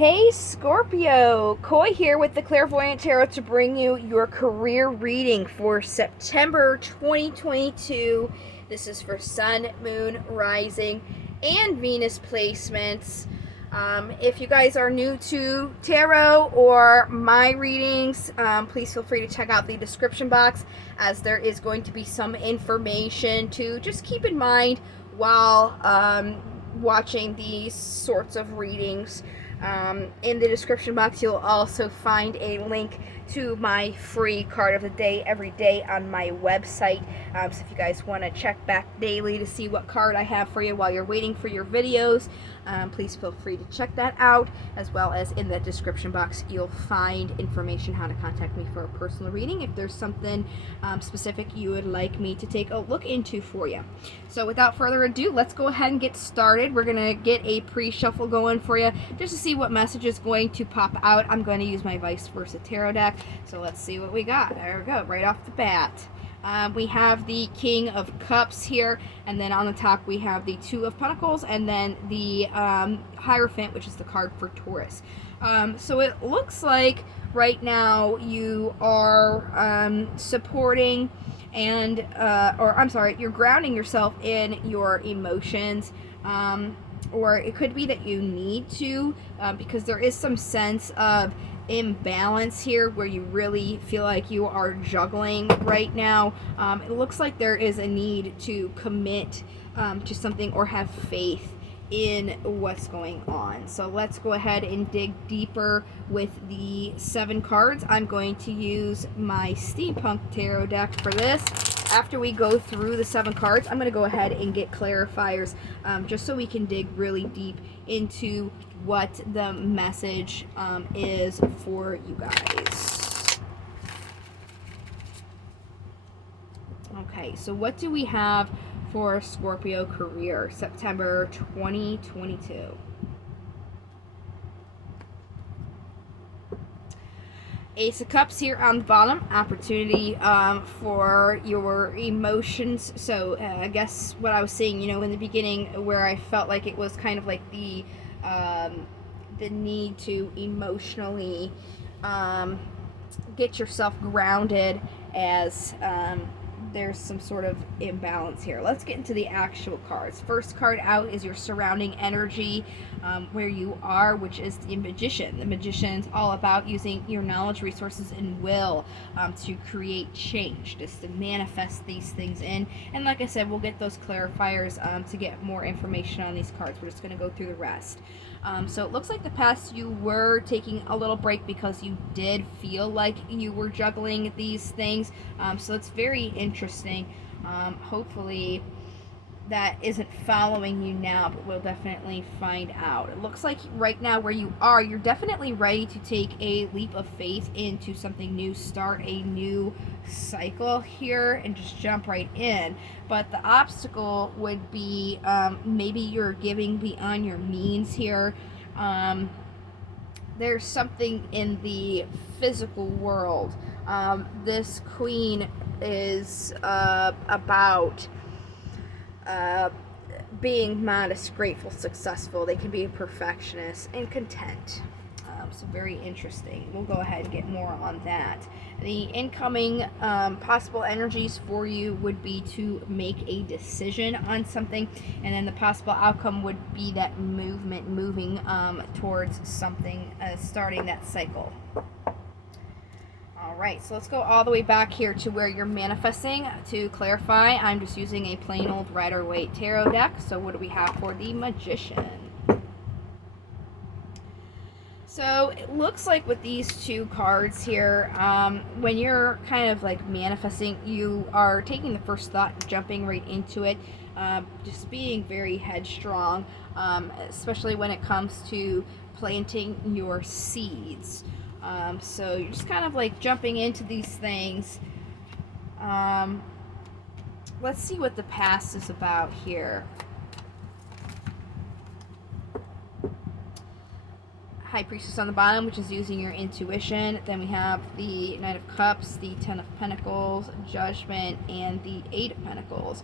Hey Scorpio, Koi here with the Clairvoyant Tarot to bring you your career reading for September 2022. This is for Sun, Moon, Rising, and Venus placements. If you guys are new to tarot or my readings, please feel free to check out the description box, as there is going to be some information to just keep in mind while watching these sorts of readings. In the description box, you'll also find a link to my free card of the day every day on my website. So if you guys want to check back daily to see what card I have for you while you're waiting for your videos, please feel free to check that out. As well as in the description box, you'll find information how to contact me for a personal reading if there's something specific you would like me to take a look into for you. So without further ado, let's go ahead and get started. We're going to get a pre-shuffle going for you just to see what message is going to pop out. I'm going to use my vice versa tarot deck. So let's see what we got. There we go, right off the bat. We have the King of Cups here, and then on the top we have the Two of Pentacles, and then the Hierophant, which is the card for Taurus. So it looks like right now you are supporting and you're grounding yourself in your emotions, or it could be that you need to, because there is some sense of imbalance here where you really feel like you are juggling right now. It looks like there is a need to commit to something or have faith in what's going on. So let's go ahead and dig deeper with the 7 cards. I'm going to use my Steampunk Tarot deck for this. After we go through the 7 cards, I'm going to go ahead and get clarifiers, just so we can dig really deep into what the message is for you guys. Okay, so what do we have for Scorpio career, September 2022? Ace of Cups here on the bottom, opportunity for your emotions. So I guess what I was saying, in the beginning, where I felt like it was kind of like the need to emotionally get yourself grounded, as there's some sort of imbalance here. Let's get into the actual cards. First card out is your surrounding energy, where you are, which is the Magician. The Magician's all about using your knowledge, resources, and will to create change, just to manifest these things in. And like I said, we'll get those clarifiers to get more information on these cards. We're just going to go through the rest. So it looks like the past you were taking a little break because you did feel like you were juggling these things. So it's very interesting. Hopefully that isn't following you now, but we'll definitely find out. It looks like right now where you are, you're definitely ready to take a leap of faith into something new, start a new cycle here, and just jump right in. But the obstacle would be maybe you're giving beyond your means here. There's something in the physical world. This Queen is about being modest, grateful, successful. They can be a perfectionist and content. So very interesting. We'll go ahead and get more on that. The incoming possible energies for you would be to make a decision on something, and then the possible outcome would be that moving towards something, starting that cycle. Alright, so let's go all the way back here to where you're manifesting. To clarify, I'm just using a plain old Rider-Waite tarot deck. So what do we have for the Magician? So it looks like with these 2 cards here, when you're kind of like manifesting, you are taking the first thought, jumping right into it, just being very headstrong, especially when it comes to planting your seeds. So you're just kind of like jumping into these things. Let's see what the past is about here. High Priestess on the bottom, which is using your intuition. Then we have the Knight of Cups, the Ten of Pentacles, Judgment, and the Eight of Pentacles.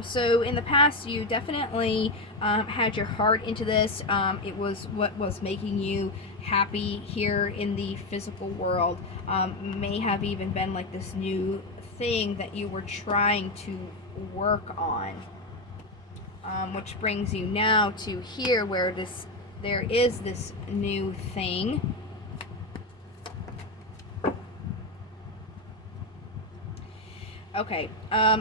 So in the past, you definitely had your heart into this. It was what was making you happy here in the physical world. May have even been like this new thing that you were trying to work on. Which brings you now to here where there is this new thing. Okay,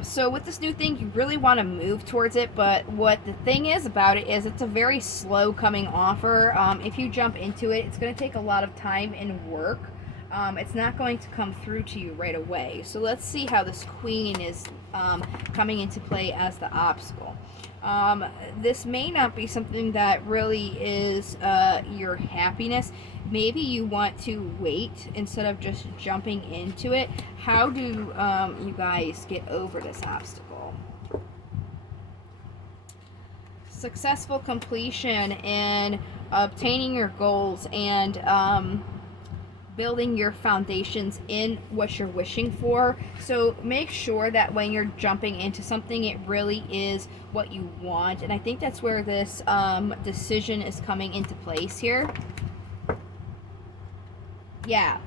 so with this new thing, you really want to move towards it, but what the thing is about it is it's a very slow coming offer. If you jump into it, it's going to take a lot of time and work. It's not going to come through to you right away. So let's see how this Queen is coming into play as the obstacle. This may not be something that really is your happiness. Maybe you want to wait instead of just jumping into it. How do you guys get over this obstacle? Successful completion in obtaining your goals and building your foundations in what you're wishing for. So make sure that when you're jumping into something, it really is what you want. And I think that's where this decision is coming into place here. Yeah.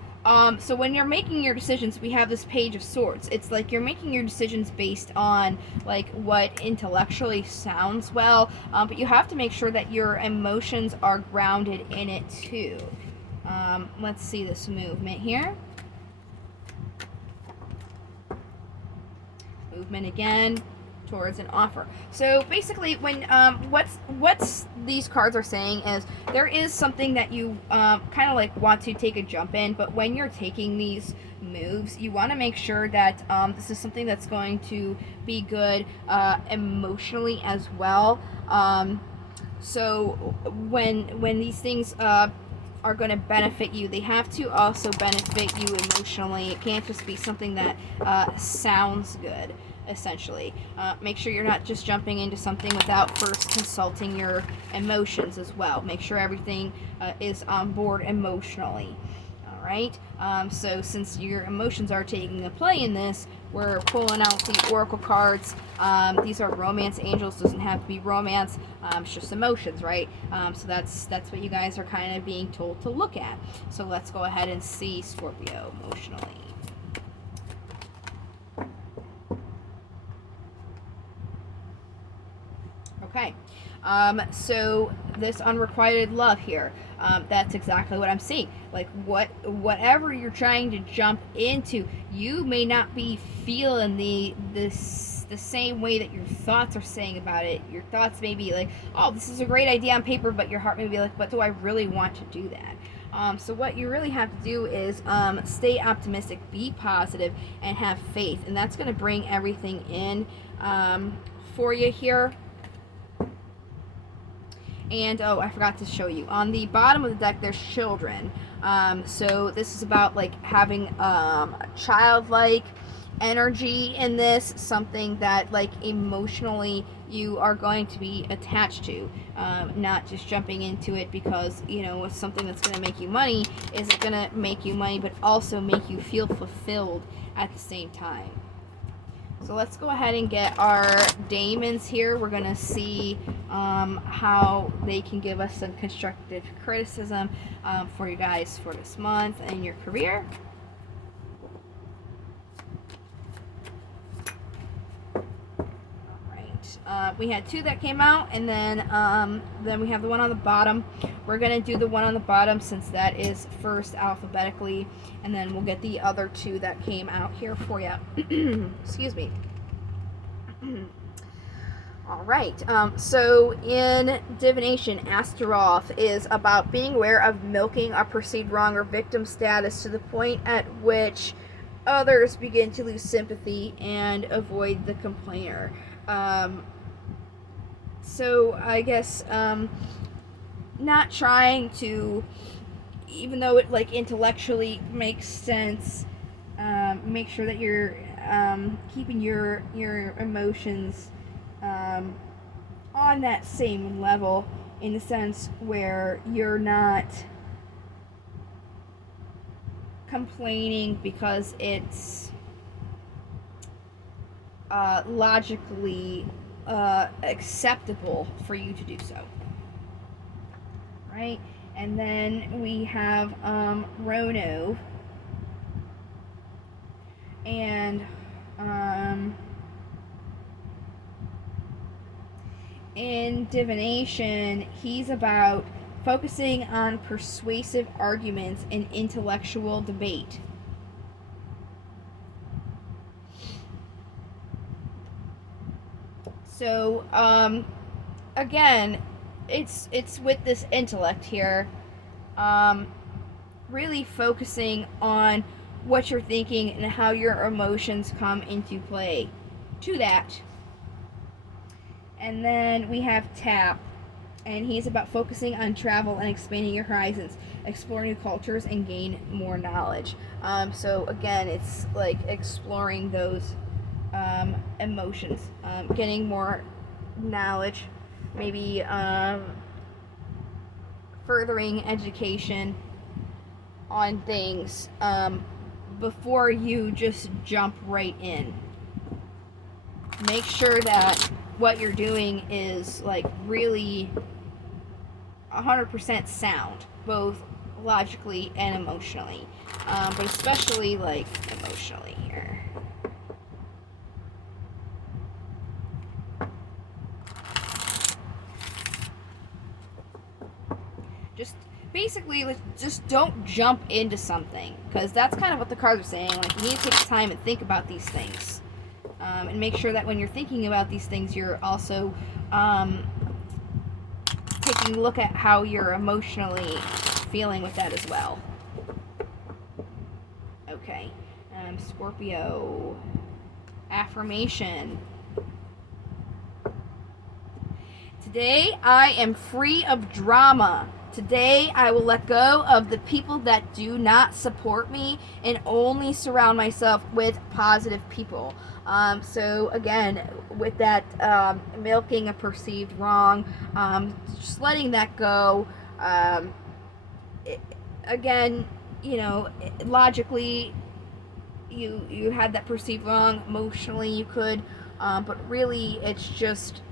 So when you're making your decisions, we have this Page of Swords. It's like you're making your decisions based on like what intellectually sounds well, but you have to make sure that your emotions are grounded in it too. Let's see this movement here. Movement again towards an offer. So basically, when what's these cards are saying is there is something that you kind of like want to take a jump in, but when you're taking these moves, you want to make sure that this is something that's going to be good emotionally as well. So when these things are going to benefit you, they have to also benefit you emotionally. It can't just be something that sounds good, essentially. Make sure you're not just jumping into something without first consulting your emotions as well. Make sure everything is on board emotionally. Alright, so since your emotions are taking a play in this, we're pulling out the Oracle cards. These are romance angels. Doesn't have to be romance. It's just emotions, right? So that's what you guys are kind of being told to look at. So let's go ahead and see Scorpio emotionally. Okay, so this unrequited love here, that's exactly what I'm seeing. Like whatever you're trying to jump into, you may not be feeling the same way that your thoughts are saying about it. Your thoughts may be like, oh, this is a great idea on paper, but your heart may be like, but do I really want to do that? So what you really have to do is stay optimistic, be positive, and have faith, and that's going to bring everything in for you here. And oh, I forgot to show you on the bottom of the deck there's children. So this is about like having a childlike energy in this, something that like emotionally you are going to be attached to, not just jumping into it because you know it's something that's going to make you money. Is it going to make you money but also make you feel fulfilled at the same time? So let's go ahead and get our daemons here. We're going to see how they can give us some constructive criticism for you guys for this month and your career. We had two that came out, and then we have the one on the bottom. We're going to do the one on the bottom since that is first alphabetically, and then we'll get the other two that came out here for you. Excuse me. Alright, so in divination, Astaroth is about being aware of milking a perceived wrong or victim status to the point at which others begin to lose sympathy and avoid the complainer. So I guess not trying to, even though it like intellectually makes sense, make sure that you're keeping your emotions on that same level, in the sense where you're not complaining because it's logically acceptable for you to do so, right? And then we have Rono, and in divination, he's about focusing on persuasive arguments and intellectual debate. So, again, it's with this intellect here, really focusing on what you're thinking and how your emotions come into play to that. And then we have Tap, and he's about focusing on travel and expanding your horizons, explore new cultures, and gain more knowledge. So again, it's like exploring those emotions, getting more knowledge, maybe furthering education on things before you just jump right in. Make sure that what you're doing is like really 100% sound, both logically and emotionally, but especially like emotionally here. Just basically, just don't jump into something, because that's kind of what the cards are saying. Like, you need to take time and think about these things, and make sure that when you're thinking about these things, you're also taking a look at how you're emotionally feeling with that as well. Okay, Scorpio, affirmation. Today I am free of drama. Today I will let go of the people that do not support me and only surround myself with positive people. So again, with that milking a perceived wrong, just letting that go. Again, you know, logically, you had that perceived wrong. Emotionally, you could, but really, it's just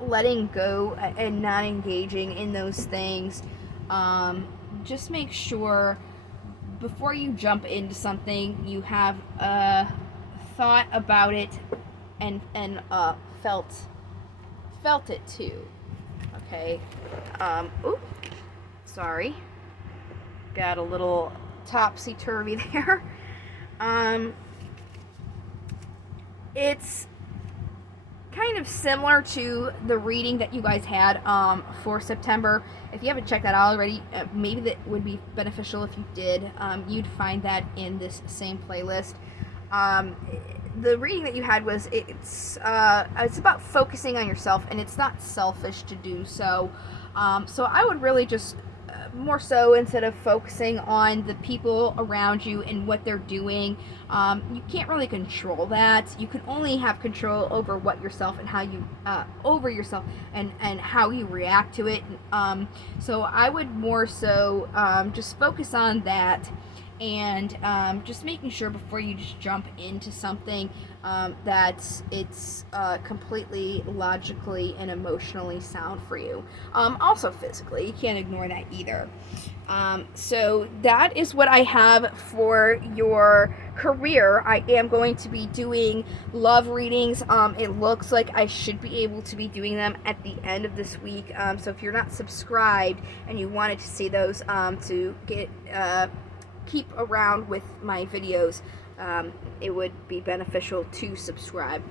letting go and not engaging in those things. Just make sure before you jump into something, you have thought about it and felt it too. Okay. Ooh, sorry. Got a little topsy-turvy there. It's kind of similar to the reading that you guys had for September. If you haven't checked that out already, maybe that would be beneficial if you did. You'd find that in this same playlist. The reading that you had was it's about focusing on yourself, and it's not selfish to do so. So I would really just more so, instead of focusing on the people around you and what they're doing, you can't really control that. You can only have control over what yourself and how you over yourself and how you react to it. So I would more so just focus on that, and just making sure before you just jump into something that it's completely logically and emotionally sound for you. Also physically, you can't ignore that either. So that is what I have for your career. I am going to be doing love readings. It looks like I should be able to be doing them at the end of this week. So if you're not subscribed and you wanted to see those, to get keep around with my videos, it would be beneficial to subscribe.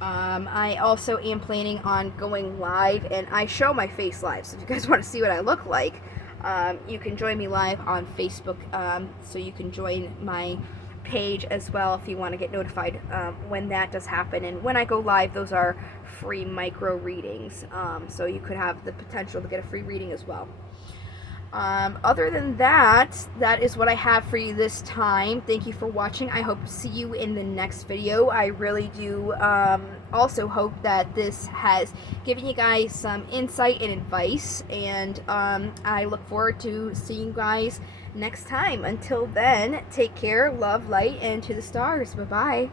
I also am planning on going live, and I show my face live, so if you guys want to see what I look like, you can join me live on Facebook, so you can join my page as well if you want to get notified when that does happen. And when I go live, those are free micro readings, so you could have the potential to get a free reading as well. Other than that, that is what I have for you this time. Thank you for watching. I hope to see you in the next video. I really do also hope that this has given you guys some insight and advice, and I look forward to seeing you guys next time. Until then, take care, love, light, and to the stars. Bye-bye.